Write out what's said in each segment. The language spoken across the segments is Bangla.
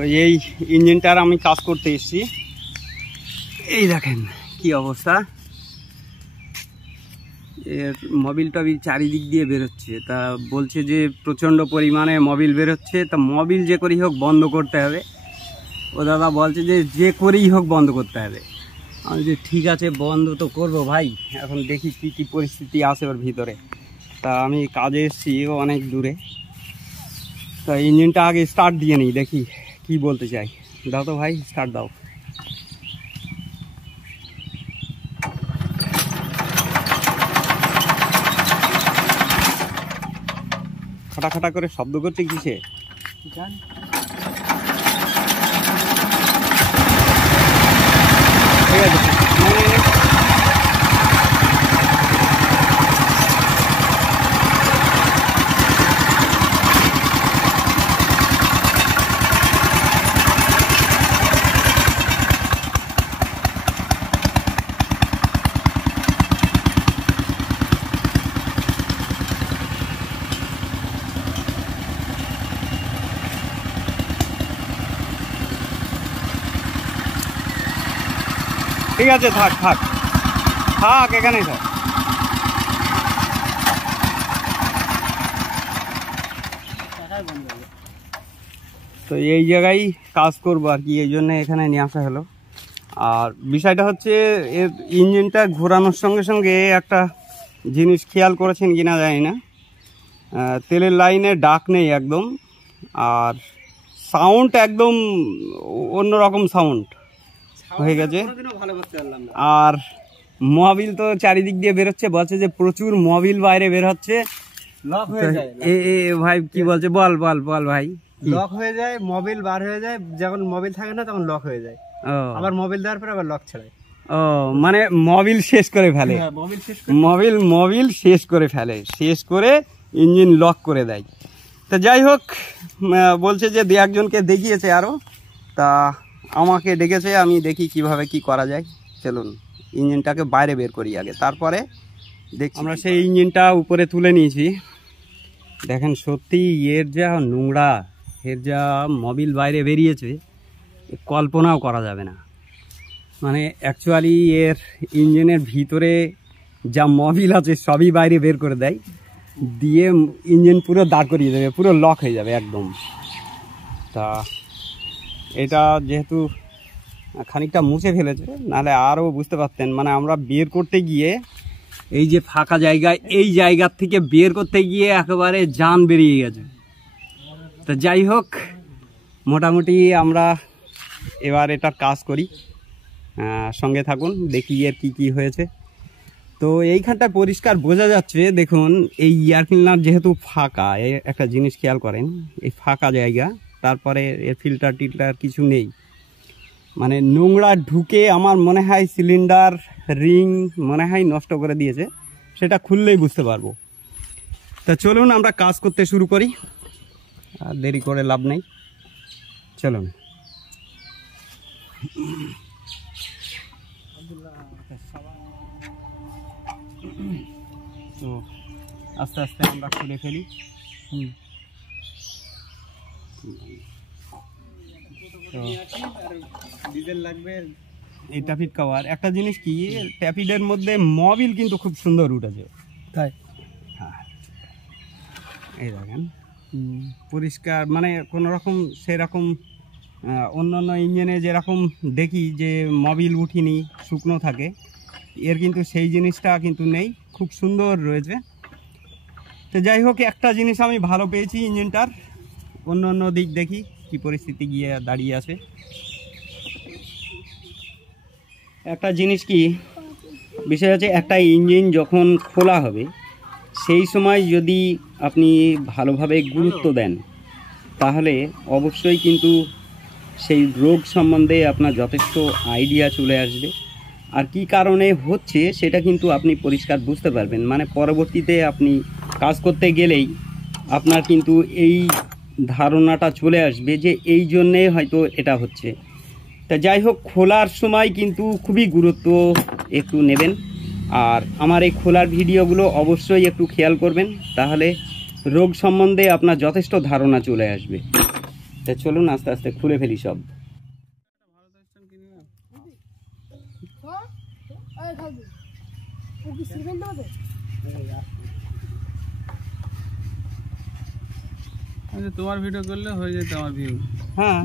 তো এই ইঞ্জিনটার আমি কাজ করতে এসেছি। এই দেখেন কি অবস্থা, এর মোবিল টবিল চারিদিক দিয়ে বেরোচ্ছে। তা বলছে যে প্রচণ্ড পরিমাণে মোবিল বেরোচ্ছে, তা মোবিল যে করেই হোক বন্ধ করতে হবে। ও দাদা বলছে যে করেই হোক বন্ধ করতে হবে। আমি যে ঠিক আছে বন্ধ তো করবো ভাই, এখন দেখি কি কি পরিস্থিতি আছে ওর ভিতরে। তা আমি কাজে এসেছি অনেক দূরে, তা ইঞ্জিনটা আগে স্টার্ট দিয়ে নিই, দেখি কি বলতে চাই। দাও তো ভাই, স্টার্ট দাও। খাটা খাটা করে শব্দ করতে কিসে? ঠিক আছে, ঠিক আছে, থাক থাক থাক, এখানেই থাক। তো এই জায়গায় কাজ করবো আর কি, এই জন্য এখানে নিয়ে আসা হলো। আর বিষয়টা হচ্ছে এর ইঞ্জিনটা ঘোরানোর সঙ্গে সঙ্গে একটা জিনিস খেয়াল করেছেন কিনা জানি না, তেলের লাইনে ডাক নেই একদম, আর সাউন্ড একদম অন্যরকম সাউন্ড হয়ে গেছে। আর মোবিল তো চারিদিক দিয়ে বেরোচ্ছে, বলছে যে প্রচুর মোবিল বাইরে বের হচ্ছে। ভাই কি বলছে, বল বল বল ভাই। লক হয়ে যায়, মোবিল বার হয়ে যায়, যখন মোবিল থাকে না তখন লক হয়ে যায়, আবার মোবিল দেওয়ার পর আবার লক ছাড়ায়। ও মানে মোবিল শেষ করে ফেলে, মোবিল শেষ করে ফেলে, শেষ করে ইঞ্জিন লক করে দেয়। তা যাই হোক, বলছে যে দু একজনকে দেখিয়েছে আরো, তা আমাকে ডেকেছে, আমি দেখি কিভাবে কি করা যায়। চলুন ইঞ্জিনটাকে বাইরে বের করি আগে, তারপরে দেখি। আমরা সেই ইঞ্জিনটা উপরে তুলে নিয়েছি। দেখেন সত্যি এর যা নোংরা, এর যা মোবিল বাইরে বেরিয়েছে কল্পনাও করা যাবে না। মানে অ্যাকচুয়ালি এর ইঞ্জিনের ভিতরে যা মোবিল আছে সবই বাইরে বের করে দেয়, দিয়ে ইঞ্জিন পুরো দাঁড় করিয়ে দেবে, পুরো লক হয়ে যাবে একদম। তা এটা যেহেতু খানিকটা মুছে ফেলেছে, নাহলে আরও বুঝতে পারতেন। মানে আমরা বের করতে গিয়ে এই যে ফাঁকা জায়গায়, এই জায়গার থেকে বের করতে গিয়ে একেবারে জান বেরিয়ে গেছে। তো যাই হোক, মোটামুটি আমরা এবার এটার কাজ করি, সঙ্গে থাকুন, দেখি এর কি কি হয়েছে। তো এইখানটা পরিষ্কার বোঝা যাচ্ছে, দেখুন এই এয়ার ক্লিনার যেহেতু ফাঁকা, একটা জিনিস খেয়াল করেন, এই ফাঁকা জায়গা, তারপরে এর ফিল্টার টিল্টার কিছু নেই, মানে নোংরা ঢুকে আমার মনে হয় সিলিন্ডার রিং মনে হয় নষ্ট করে দিয়েছে, সেটা খুললেই বুঝতে পারবো। তা চলুন আমরা কাজ করতে শুরু করি, আর দেরি করে লাভ নেই, চলুন। তো আস্তে আস্তে আমরা খুলে ফেলি। ডিজেল লাগবে, এই ট্যাপিড কভার। একটা জিনিস কি, ট্যাপিডের মধ্যে মোবিল কিন্তু খুব সুন্দর উঠেছে, তাই? হ্যাঁ, এই দেখেন পরিষ্কার, মানে কোনো রকম সেরকম অন্যান্য ইঞ্জিনে যেরকম দেখি যে মোবিল উঠিনি, শুকনো থাকে, এর কিন্তু সেই জিনিসটা কিন্তু নেই, খুব সুন্দর রয়েছে। তো যাই হোক, একটা জিনিস আমি ভালো পেয়েছি ইঞ্জিনটার, অন্য অন্য দিক দেখি কি পরিস্থিতি গিয়ে দাঁড়িয়ে আছে। একটা জিনিস কি, বিষয় হচ্ছে একটা ইঞ্জিন যখন খোলা হবে সেই সময় যদি আপনি ভালোভাবে গুরুত্ব দেন, তাহলে অবশ্যই কিন্তু সেই রোগ সম্বন্ধে আপনার যথেষ্ট আইডিয়া চলে আসবে, আর কি কারণে হচ্ছে সেটা কিন্তু আপনি পরিষ্কার বুঝতে পারবেন। মানে পরবর্তীতে আপনি কাজ করতে গেলেই আপনার কিন্তু এই ধারণাটা চলে আসবে যে এই জন্যে হয়তো এটা হচ্ছে। তা যাই হোক, খোলার সময় কিন্তু খুবই গুরুত্ব একটু নেবেন, আর আমার এই খোলার ভিডিওগুলো অবশ্যই একটু খেয়াল করবেন, তাহলে রোগ সম্বন্ধে আপনার যথেষ্ট ধারণা চলে আসবে। তা চলুন আস্তে আস্তে খুলে ফেলি সব। তোমার ভিডিও করলে হয়ে যেত আমার ভিউ। হ্যাঁ,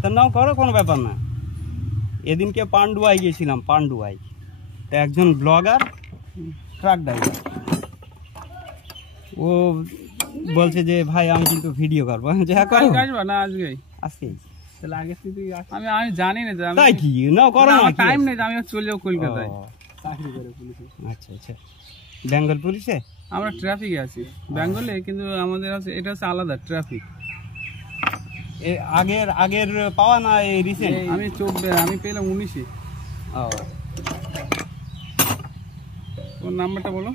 তা নাও করো, কোনো ব্যাপার না। এদিনকে পান্ডুয়ায় গিয়েছিলাম, পান্ডুয়ায়। তো একজন ব্লগার, ট্রাক ড্রাইভার, ও বলছে যে ভাই আমি কিন্তু ভিডিও করবো। হ্যাঁ করো না, আজকেই আজকেই। তাহলে আগে থেকে আমি জানি না, তাই কি নাও করো, না টাইম নেই, আমি চলে যাবো কলকাতায় চাকরি করে পুলিশে। আচ্ছা আচ্ছা, বেঙ্গল পুলিশে? আমরা ট্রাফিকে আছি বেঙ্গলে, কিন্তু আমাদের আছে এটা হচ্ছে আলাদা ট্রাফিক। আগের পাওয়া না এই রিসেন্ট? আমি পেলাম 19-এ। ও, তোর নাম্বারটা বলো।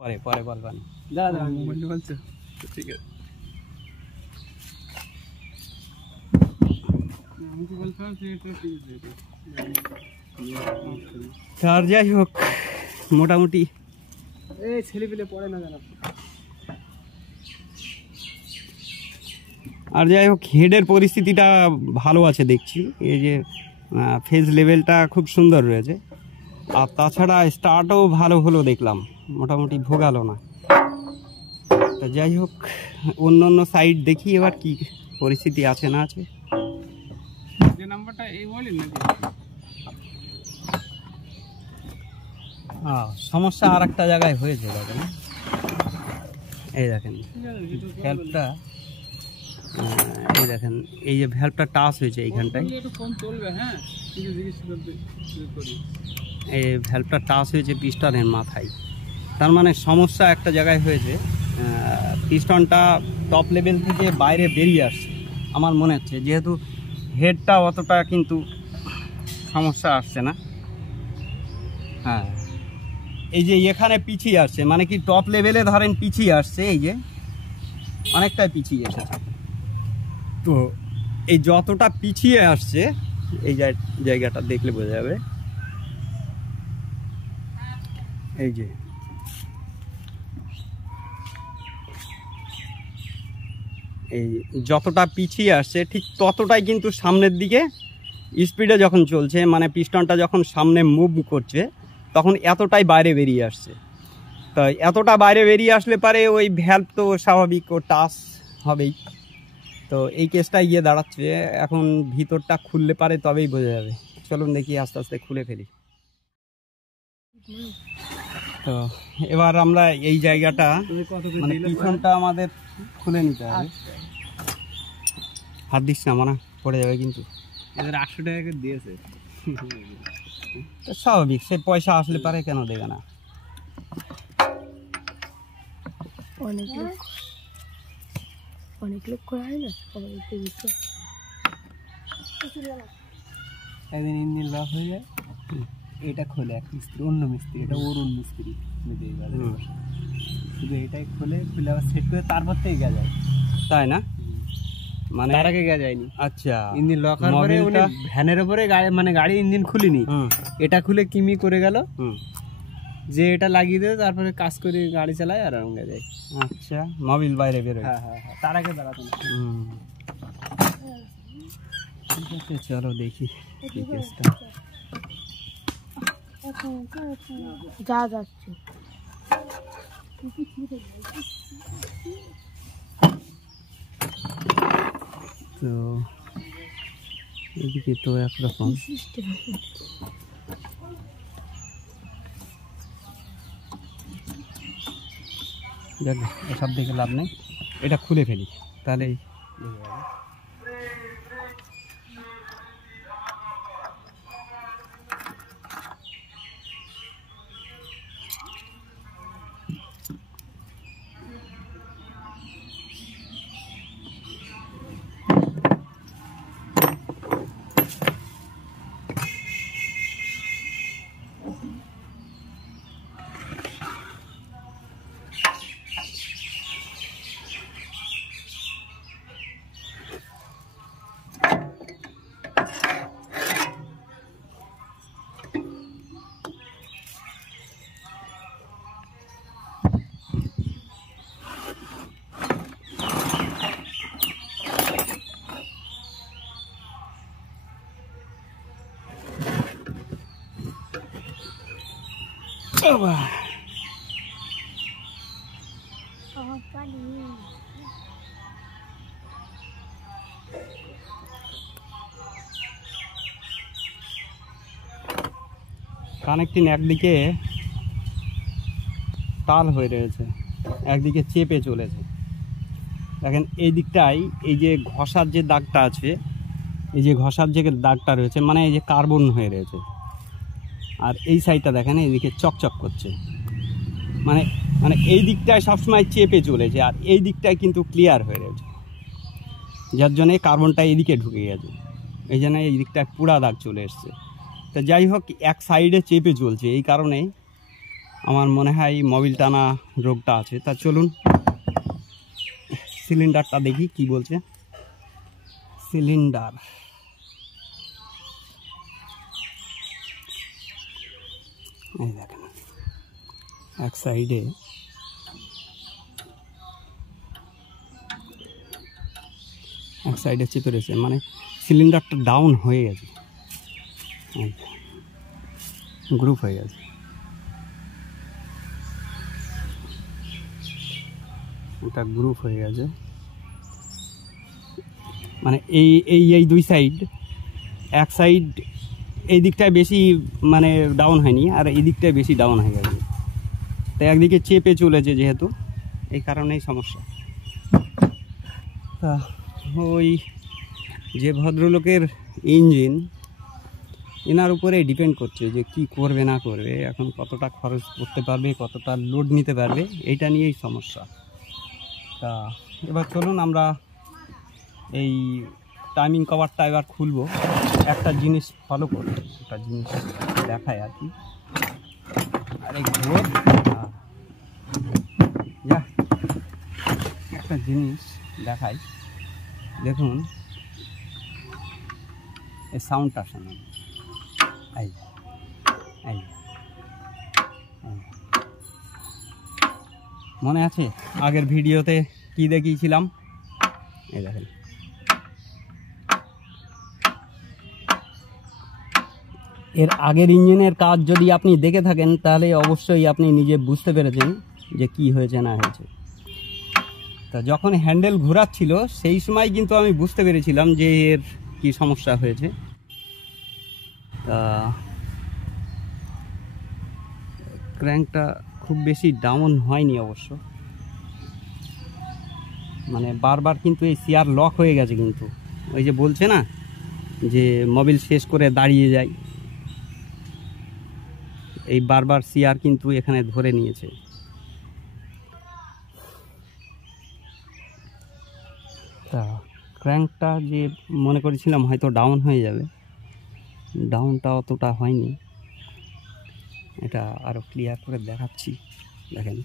পরে পরে বলবেন। দাদা মোবাইল বলছো, ঠিক আছে। আমি কি বলছিলাম, আর যাই হোক, মোটামুটি এই ছেলে পেলে পড়ে না জানা। আর যাই হোক, হেডের পরিস্থিতিটা ভালো আছে দেখছি, এই যে ফেজ লেভেলটা খুব সুন্দর রয়েছে। আর তাছাড়া স্টার্টও ভালো হলো দেখলাম, মোটামুটি ভোগালো না। তা যাই হোক, অন্য অন্য সাইড দেখি এবার কি পরিস্থিতি আছে না আছে। যে নাম্বারটা এই বলি নাকি? সমস্যা আর একটা জায়গায় হয়েছে, দেখেন এই দেখেন ভ্যালভটা, এই দেখেন এই যে ভ্যালভটা টাচ হয়েছে এইখানটায়, এই ভ্যালভটা টাচ হয়েছে পিস্টনের মাথায়। তার মানে সমস্যা একটা জায়গায় হয়েছে, পিস্টনটা টপ লেভেল থেকে বাইরে বেরিয়ে আসছে আমার মনে হচ্ছে, যেহেতু হেডটা অতটা কিন্তু সমস্যা আসছে না। হ্যাঁ, এই যে এখানে পিছিয়ে আসছে, মানে কি টপ লেভেলে ধরেন পিছিয়ে আসছে, এই যে অনেকটাই পিছিয়ে এসেছে। তো এই যতটা পিছিয়ে আসছে, এই জায়গাটা দেখলে বোঝা যাবে, এই যে এই যতটা পিছিয়ে আসছে ঠিক ততটাই কিন্তু সামনের দিকে স্পিডে যখন চলছে, মানে পিস্টনটা যখন সামনে মুভ করছে, তখন এতটাই বাইরে বেরিয়ে আসছে। তো এতটা বাইরে বেরিয়ে আসলে পারে ওই ভ্যালভ তো স্বাভাবিক ও টাচ হবেই। তো এই কেসটাই গিয়ে দাঁড়াচ্ছে, এখন ভিতরটা খুললে পারে তবেই বোঝা যাবে। চলুন দেখি আস্তে আস্তে খুলে ফেলি। তো এবার আমরা এই জায়গাটা, মানে পিছনটা আমাদের খুলে নিতে হবে। হাত দিস না, মানে পড়ে যাবে কিন্তু। এদের 800 টাকা করে দিয়েছে, তো স্বাভাবিক, সে পয়সা আসলে পারে, কেন দেবে না। অনেক লোক করা হয় না, একদিন ইঞ্জিন লক হয়ে যায়, এটা খোলে এক মিস্ত্রি, অন্য মিস্ত্রি, এটা অরুণ মিস্ত্রি, শুধু এটাই খুলে আবার সেট করে তারপর থেকে গা যায়। তাই না? মানে তার আগে গা যায়নি। আচ্ছা, ইঞ্জিন লক হওয়ার পরে উনি ভ্যানের উপরে গাড়ি ইঞ্জিন খুলিনি, এটা খুলে কিমি করে গেল, যে এটা লাগিয়ে দেবে, তারপরে কাজ করে গাড়ি চালায় আর আরামে যায়। আচ্ছা, মোবিল বাইরে বেরোয়। হ্যাঁ, তার আগে দাঁড়াতো না। ঠিক আছে, চলো দেখি কি কেসটা। যা যাচ্ছে তো এদিকে তো একরকম, দেখ এসব দেখে লাভ নেই, এটা খুলে ফেলি তাহলেই। কানেক্টিং একদিকে টাল হয়ে রয়েছে, একদিকে চেপে চলেছে। দেখেন এই দিকটায় এই যে ঘষার যে দাগটা আছে, এই যে ঘষার যে দাগটা রয়েছে মানে এই যে কার্বন হয়ে রয়েছে, আর এই সাইডটা দেখেন এইদিকে চকচক করছে, মানে মানে এই দিকটায় সবসময় চেপে চলেছে, আর এই দিকটায় কিন্তু ক্লিয়ার হয়ে রয়েছে, যার জন্যে কার্বনটা এদিকে ঢুকে গেছে, এই জন্য এই দিকটায় পুরা দাগ চলে এসছে। তো যাই হোক, এক সাইডে চেপে চলছে, এই কারণে আমার মনে হয় মোবিল টানা রোগটা আছে। তা চলুন সিলিন্ডারটা দেখি কি বলছে। সিলিন্ডার এই দেখেন এক সাইডে চেপে রয়েছে, মানে সিলিন্ডারটা ডাউন হয়ে গেছে, গ্রুপ হয়ে গেছে। এটা গ্রুপ হয়ে গেছে, মানে এই এই এই দুই সাইড, এক সাইড এই দিকটায় বেশি মানে ডাউন হয়নি, আর এই দিকটায় বেশি ডাউন হয়ে গেছে। তাই একদিকে চেপে চলেছে যেহেতু, এই কারণেই সমস্যা। তা ওই যে ভদ্রলোকের ইঞ্জিন, এনার উপরে ডিপেন্ড করছে যে কি করবে না করবে, এখন কতটা খরচ করতে পারবে, কতটা লোড নিতে পারবে, এইটা নিয়েই সমস্যা। তা এবার চলুন আমরা এই টাইমিং কভারটা এবার খুলবো। একটা জিনিস ফলো করবো, একটা জিনিস দেখায় আর কি। আরে ঘোর যা, একটা জিনিস দেখাই, দেখুন এই সাউন্ডটা শুনুন। এই এই মনে আছে আগের ভিডিওতে কি দেখিয়েছিলাম? এই দেখেন, এর আগের ইঞ্জিনের কাজ যদি আপনি দেখে থাকেন তাহলে অবশ্যই আপনি নিজে বুঝতে পেরেছেন যে কি হয়েছে না হয়েছে। তা যখন হ্যান্ডেল ঘোরাচ্ছিল সেই সময় কিন্তু আমি বুঝতে পেরেছিলাম যে এর কি সমস্যা হয়েছে। তা ক্র্যাঙ্কটা খুব বেশি ডাউন হয়নি অবশ্য, মানে বারবার কিন্তু এই সিয়ার লক হয়ে গেছে, কিন্তু ওই যে বলছে না যে মোবিল শেষ করে দাঁড়িয়ে যায়, এই বারবার সিয়ার কিন্তু এখানে ধরে নিয়েছে। তা ক্র্যাঙ্কটা যে মনে করেছিলাম হয়তো ডাউন হয়ে যাবে, ডাউনটা অতটা হয়নি। এটা আরও ক্লিয়ার করে দেখাচ্ছি, দেখেন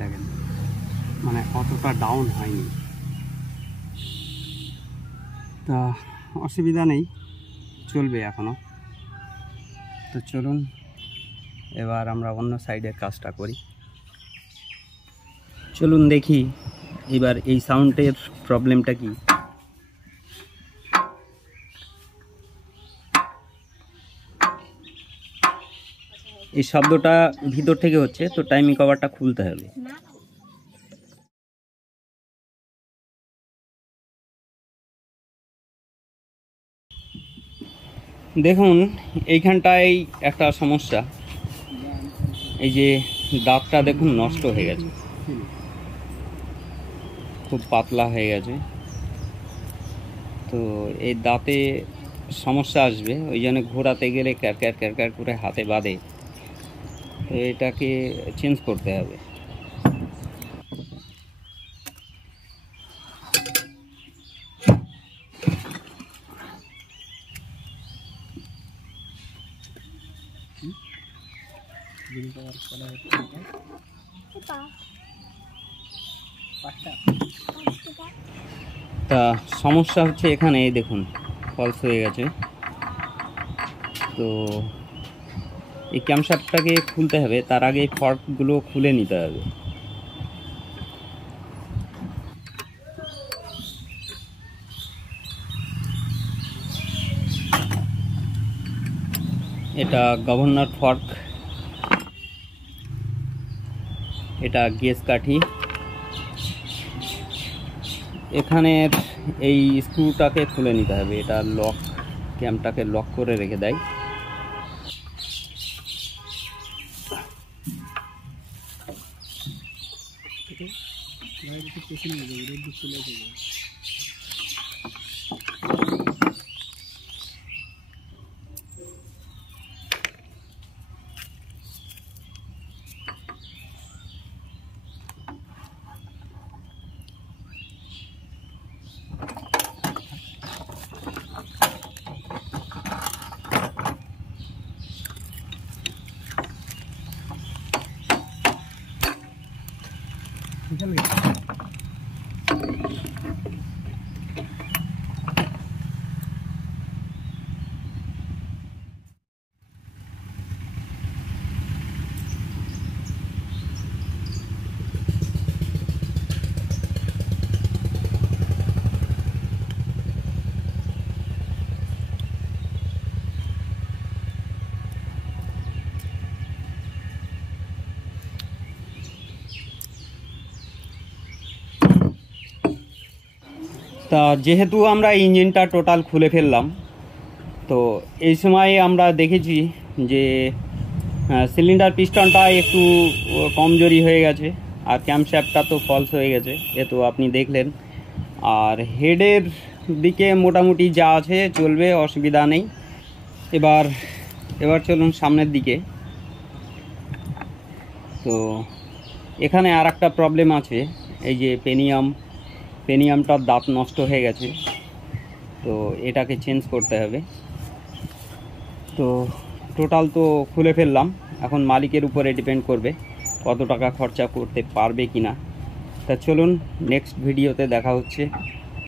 দেখেন, মানে অতটা ডাউন হয়নি। তা অসুবিধা নেই, চলবে এখনো। তো চলুন এবার আমরা অন্য সাইডের কাজটা করি। চলুন দেখি এবার এই সাউন্ডের প্রবলেমটা কি। এই শব্দটা ভিতর থেকে হচ্ছে, তো টাইমিং কভারটা খুলতে হবে। দেখুন এইখানটায় একটা সমস্যা, এই যে দাঁতটা দেখুন নষ্ট হয়ে গেছে, খুব পাতলা হয়ে গেছে। তো এই দাঁতে সমস্যা আসবে, ওই জন্য ঘোরাতে গেলে ক্যারক্যার ক্যারক্যার করে হাতে বাঁধে, তো এটাকে চেঞ্জ করতে হবে। তা সমস্যা হচ্ছে এখানে, এই দেখুন ফলস হয়ে গেছে। তো এই ক্যামশাফটটাকে খুলতে হবে, তার আগে এই ফর্কগুলো খুলে নিতে হবে। এটা গভর্নর ফর্ক, এটা গেজ কাঠি। এখানের এই স্ক্রুটাকে খুলে নিতে হবে, এটা লক, ক্যামটাকে লক করে রেখে দেয়। তা যেহেতু আমরা ইঞ্জিনটা টোটাল খুলে ফেললাম, তো এই সময় আমরা দেখেছি যে সিলিন্ডার পিস্টনটা একটু কমজোরি হয়ে গেছে, আর ক্যামশ্যাফটটা তো ফলস হয়ে গেছে, এ তো আপনি দেখলেন। আর হেডের দিকে মোটামুটি যা আছে চলবে, অসুবিধা নেই। এবার চলুন সামনের দিকে। তো এখানে আর একটা প্রবলেম আছে, এই যে পেনিয়ামটার দাঁত নষ্ট হয়ে গেছে, তো এটাকে চেঞ্জ করতে হবে। তো টোটাল তো খুলে ফেললাম, এখন মালিকের উপরে ডিপেন্ড করবে কত টাকা খরচা করতে পারবে কি না। তা চলুন নেক্সট ভিডিওতে দেখা হচ্ছে।